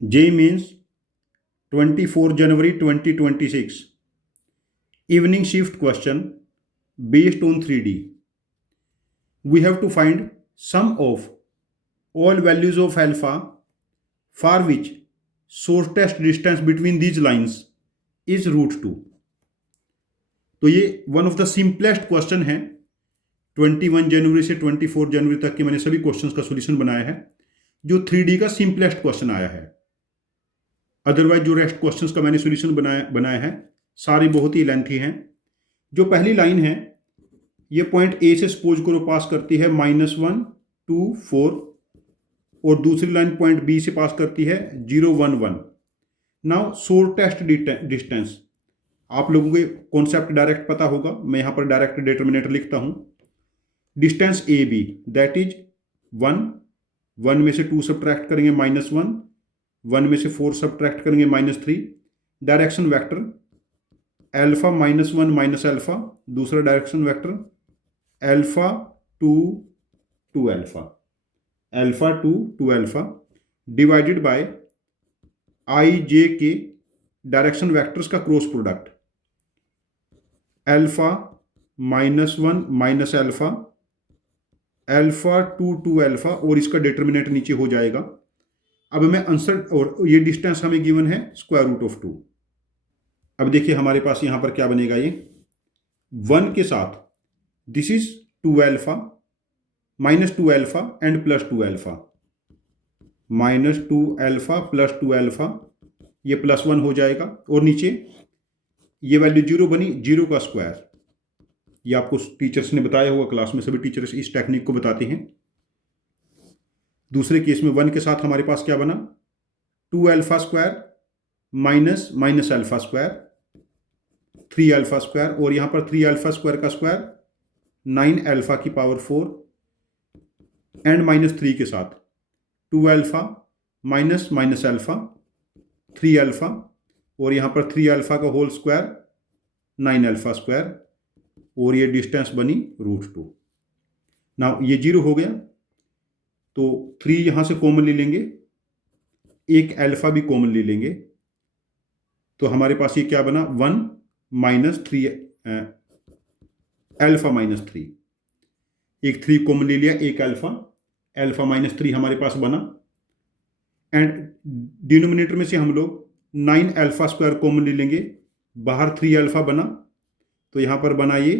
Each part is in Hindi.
JEE Mains 24 January 2026 evening shift question based on 3D. We have to find sum of all values of alpha for which shortest distance between these lines is √2. तो ये one of the simplest question है। 21 जनवरी से 24 जनवरी तक के मैंने सभी क्वेश्चंस का सॉल्यूशन बनाया है, जो 3D का सिंपलेस्ट क्वेश्चन आया है। अदरवाइज जो रेस्ट क्वेश्चंस का मैंने सॉल्यूशन बनाया है सारे बहुत ही लेंथी हैं। जो पहली लाइन है ये पॉइंट ए से सपोज करो पास करती है -1 2 4 और दूसरी लाइन पॉइंट बी से पास करती है 0 1 1। नाउ शॉर्टेस्ट डिस्टेंस, आप लोगों को कॉन्सेप्ट डायरेक्ट पता होगा, मैं यहाँ पर डायरेक्ट डिटर्मिनेटर लिखता हूँ। Distance A B that is 1 में से 2 सब्ट्रैक्ट करेंगे -1, 1 में से 4 सब्ट्रैक्ट करेंगे -3। डायरेक्शन वेक्टर अल्फा -1 अल्फा, दूसरा direction vector alpha 2 alpha, alpha 2 alpha divided by I J K direction vectors का cross product alpha -1 alpha, alpha 2 alpha और इसका डिटर्मिनेंट नीचे हो जाएगा। अब हमें आंसर, और ये डिस्टेंस हमें गिवन है √2। अब देखिए हमारे पास यहां पर क्या बनेगा, ये 1 के साथ this is 2 alpha -2 alpha and +2 alpha, -2 alpha +2 alpha, ये +1 हो जाएगा। और नीचे ये वैल्यू 0 बनी, 0 का स्क्वायर। ये आपको टीचर्स ने बताया होगा क्लास में, सभी टीचर्स इस टेक्निक को बताते हैं। दूसरे केस में 1 के साथ हमारे पास क्या बना, 2 alpha square minus alpha square, 3 alpha square, और यहाँ पर 3 अल्फा स्क्वायर का स्क्वायर 9 अल्फा की पावर 4 एंड -3 के साथ 2 अल्फा माइनस अल्फा 3 अल्फा, और यहाँ पर 3 अल्फा का होल स्क्वायर 9 अल्फा स्क्वायर, और ये डिस्टेंस बनी √2। नाउ ये 0 हो गया तो 3 यहाँ से कॉमन ले लेंगे, एक अल्फा भी कॉमन ले लेंगे, तो हमारे पास ये क्या बना 1 - 3 अल्फा -3, एक 3 कॉमन ले लिया, एक अल्फा -3 हमारे पास बना। एंड डिनोमिनेटर में से हम लोग 9 अल्फा स्क्वायर कॉमन ले लेंगे, बाहर 3 अल्फा बना, तो यहाँ पर बना ये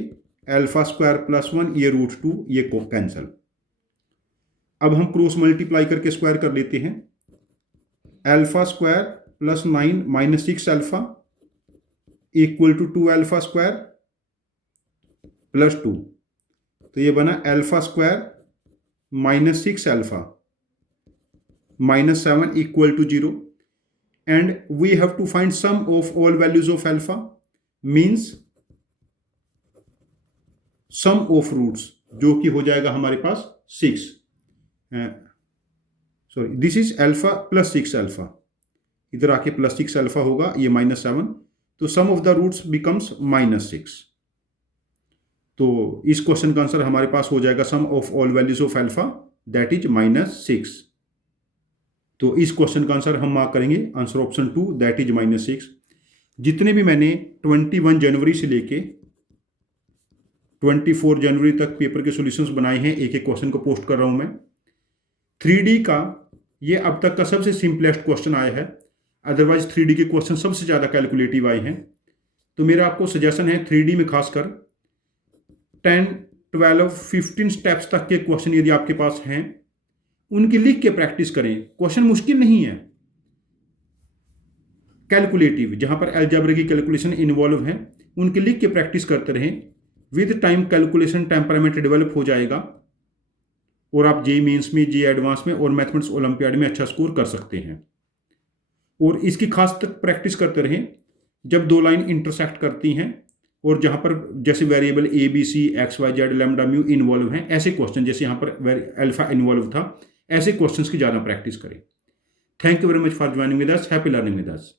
अल्फा स्क्वायर +1, ये √2, ये कैंसल। अब हम क्रॉस मल्टीप्लाई करके स्क्वायर कर लेते हैं। Alpha square +9 - 6 alpha equal to 2 alpha square +2, तो ये बना alpha square -6 alpha -7 equal to 0। And we have to find sum of all values of alpha, means sum of roots, जो कि हो जाएगा हमारे पास 6, sorry this is alpha +6 alpha, इधर आके +6 अल्फा होगा, ये -7, तो sum of the roots becomes -6। तो इस क्वेश्चन का आंसर हमारे पास हो जाएगा sum of all values of alpha that is -6। तो इस क्वेश्चन का आंसर हम मार्क करेंगे आंसर ऑप्शन 2 दैट इज -6। जितने भी मैंने 21 जनवरी से लेके 24 जनवरी तक पेपर के सॉल्यूशंस बनाए हैं, एक एक क्वेश्चन को पोस्ट कर रहा हूं मैं। 3D का ये अब तक का सबसे सिंपलेस्ट क्वेश्चन आया है, अदरवाइज 3D के क्वेश्चन सबसे ज़्यादा कैलकुलेटिव आए हैं। तो मेरा आपको सजेशन है 3D में खासकर 10, 12, 15 स्टेप्स तक के क्वेश्चन यदि आपके पास हैं, उनकी लिख के प्रैक्टिस करें। क्वेश्चन मुश्किल नहीं है, कैलकुलेटिव, जहां पर अलजेब्रा की कैलकुलेशन इन्वॉल्व है, उनकी लिख के प्रैक्टिस करते रहें। With time calculation temperament develop हो जाएगा और आप JEE मेंस में, JEE एडवांस में और मैथमेटिक्स ओलंपियाड में अच्छा स्कोर कर सकते हैं। और इसकी खास तक प्रैक्टिस करते रहें जब 2 लाइन इंटरसेक्ट करती हैं और जहां पर जैसे variable ABC XYZ lambda mu involve हैं, ऐसे क्वेश्चन, जैसे यहाँ पर अल्फा इन्वॉल्व था, ऐसे क्वेश्चंस की ज़्यादा प्रैक्टिस करें। Thank you very much for joining with us. Happy learning with us.